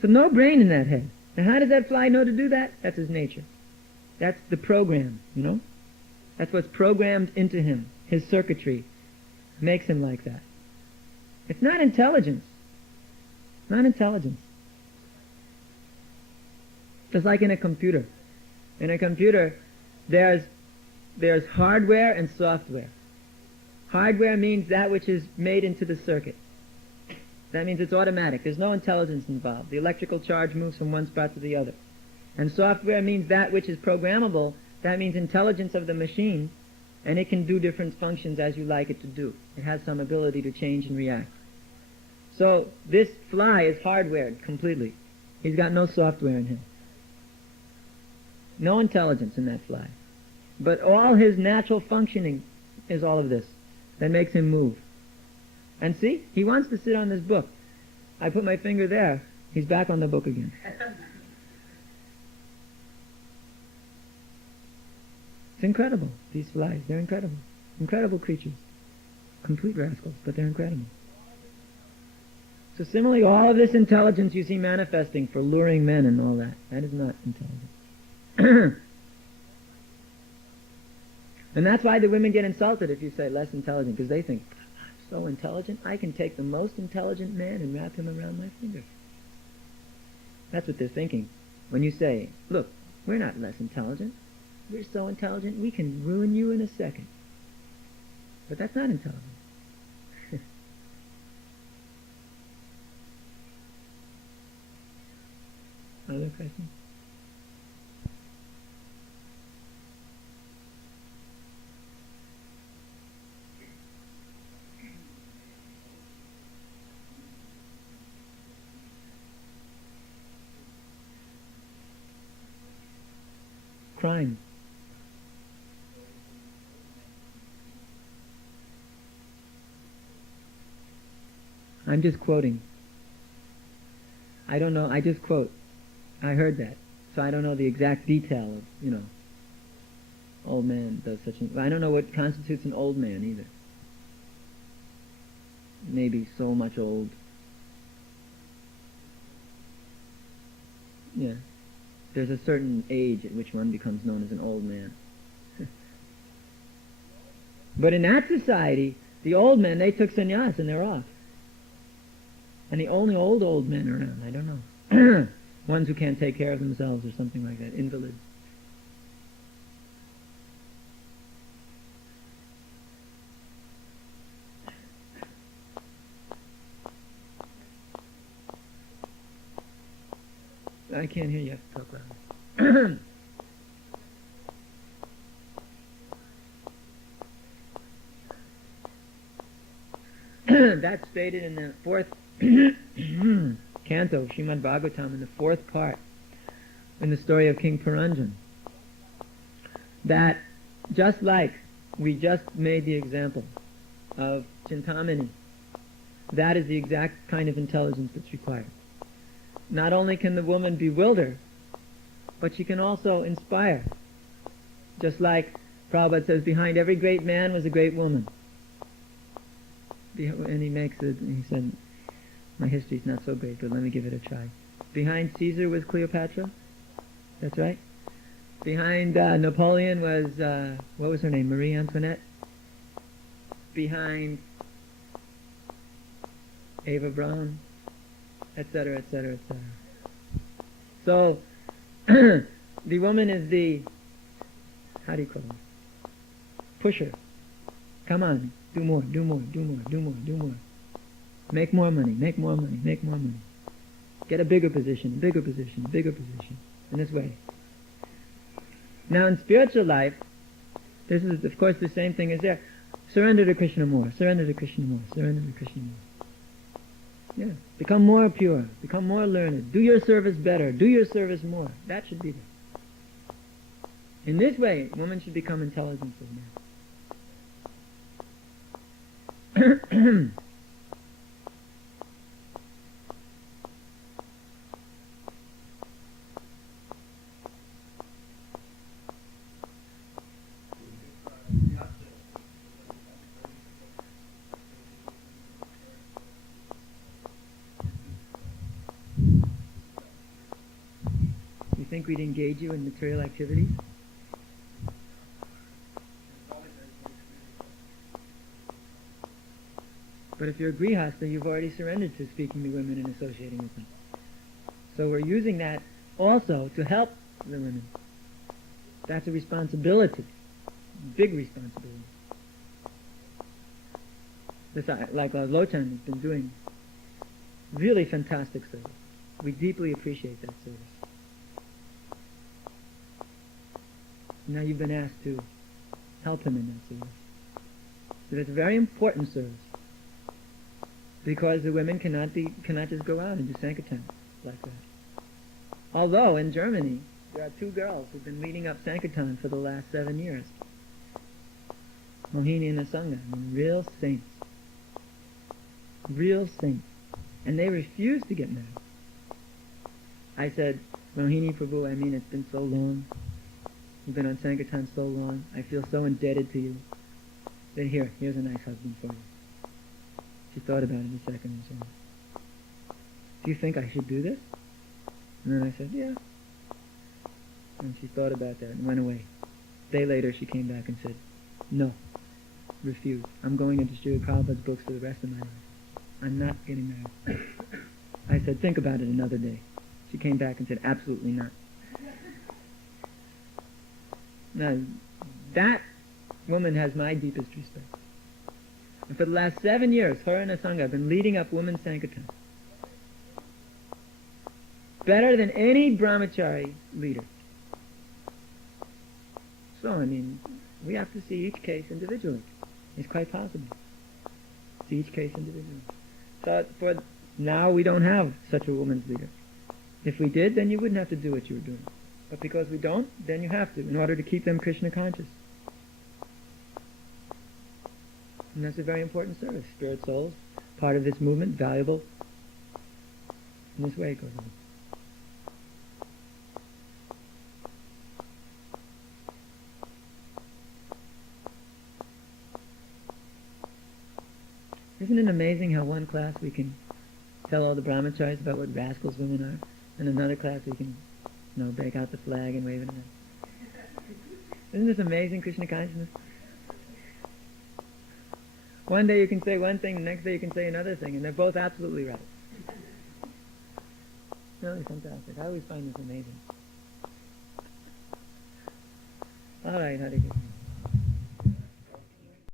So no brain in that head. Now how does that fly know to do that? That's his nature. That's the program, That's what's programmed into him. His circuitry makes him like that. It's not intelligence. Not intelligence. Just like in a computer. In a computer, there's hardware and software. Hardware means that which is made into the circuit. That means it's automatic. There's no intelligence involved. The electrical charge moves from one spot to the other. And software means that which is programmable. That means intelligence of the machine, and it can do different functions as you like it to do. It has some ability to change and react. So this fly is hardwared completely. He's got no software in him. No intelligence in that fly. But all his natural functioning is all of this that makes him move. And see, he wants to sit on this book. I put my finger there. He's back on the book again. It's incredible, these flies. They're incredible. Incredible creatures. Complete rascals, but they're incredible. So similarly, all of this intelligence you see manifesting for luring men and all that is not intelligence. And that's why the women get insulted if you say less intelligent, because they think, I'm so intelligent, I can take the most intelligent man and wrap him around my finger. That's what they're thinking. When you say, look, we're not less intelligent, we're so intelligent we can ruin you in a second. But that's not intelligent. Other questions? Crime. I'm just quoting. I don't know, I just quote. I heard that. So I don't know the exact detail of, old man does such a... I don't know what constitutes an old man either. Maybe so much old. Yeah. There's a certain age at which one becomes known as an old man. But in that society, the old men, they took sannyas and they're off. And the only old men around, I don't know. Ones who can't take care of themselves or something like that, invalids. I can't hear you. You have to talk louder. That's stated in the fourth canto of Srimad-Bhagavatam, in the fourth part, in the story of King Puranjan. That just like we just made the example of Chintamani, that is the exact kind of intelligence that's required. Not only can the woman bewilder, but she can also inspire. Just like Prabhupada says, behind every great man was a great woman. And he makes it, he said, my history's not so great, but let me give it a try. Behind Caesar was Cleopatra. That's right. Behind Napoleon was, what was her name, Marie Antoinette. Behind Eva Braun, etc., etc., etc. So, the woman is the, how do you call it? Pusher. Come on, do more, do more, do more, do more, do more. Make more money, make more money, make more money. Get a bigger position, a bigger position, a bigger position. In this way. Now in spiritual life, this is of course the same thing as there. Surrender to Krishna more, surrender to Krishna more, surrender to Krishna more. Yeah. Become more pure, become more learned. Do your service better, do your service more. That should be there. In this way, women should become intelligent for men. You think we'd engage you in material activities? But if you're a grihastha, you've already surrendered to speaking to women and associating with them. So we're using that also to help the women. That's a responsibility. Big responsibility. This, like Lochan has been doing really fantastic service. We deeply appreciate that service. Now you've been asked to help him in that service. So it's a very important service. Because the women cannot just go out and do Sankirtan like that. Although in Germany there are two girls who've been leading up Sankirtan for the last 7 years. Mohini and Asanga, real saints. Real saints. And they refuse to get married. I said, Mohini Prabhu, I mean it's been so long. You've been on Sankirtan so long. I feel so indebted to you. Then here's a nice husband for you. She thought about it a second and said, do you think I should do this? And then I said, yeah. And she thought about that and went away. A day later she came back and said, no, refuse. I'm going into Srila Prabhupada's books for the rest of my life. I'm not getting married. I said, think about it another day. She came back and said, absolutely not. Now, that woman has my deepest respect. And for the last 7 years, her and Asanga have been leading up women's Sankirtan. Better than any brahmachari leader. So, I mean, we have to see each case individually. It's quite possible. See each case individually. So, for now, we don't have such a woman's leader. If we did, then you wouldn't have to do what you were doing. But because we don't, then you have to, in order to keep them Krishna conscious. And that's a very important service. Spirit souls, part of this movement, valuable. In this way it goes on. Isn't it amazing how one class we can tell all the brahmacharis about what rascals women are, and another class we can, break out the flag and wave it around? Isn't this amazing, Krishna consciousness? One day you can say one thing, the next day you can say another thing, and they're both absolutely right. Really fantastic. I always find this amazing. All right, Harikesa.